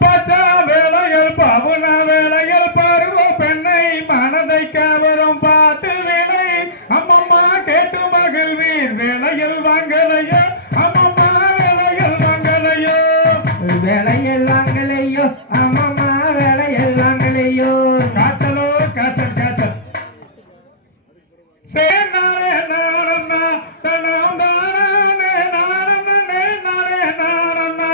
பச்சா வேலைகள் பவுன வேலைகள் பருவ பெண்ணை மனதை கவரும் பாட்டு வேலை அம்மம்மா கேட்டு மகிழ்வீர் வேலையில் வாங்கலையோ அம்மம்மா வேலையில் வாங்கலையோ வேலையில் வாங்கலையோ அம்மம்மா வேலையில் வாங்கலையோ காய்ச்சலோ காய்ச்சல் காய்ச்சல் சேனாரே நாரண்ணா தனம் தானே நாரண்ணே நாரே நாரண்ணா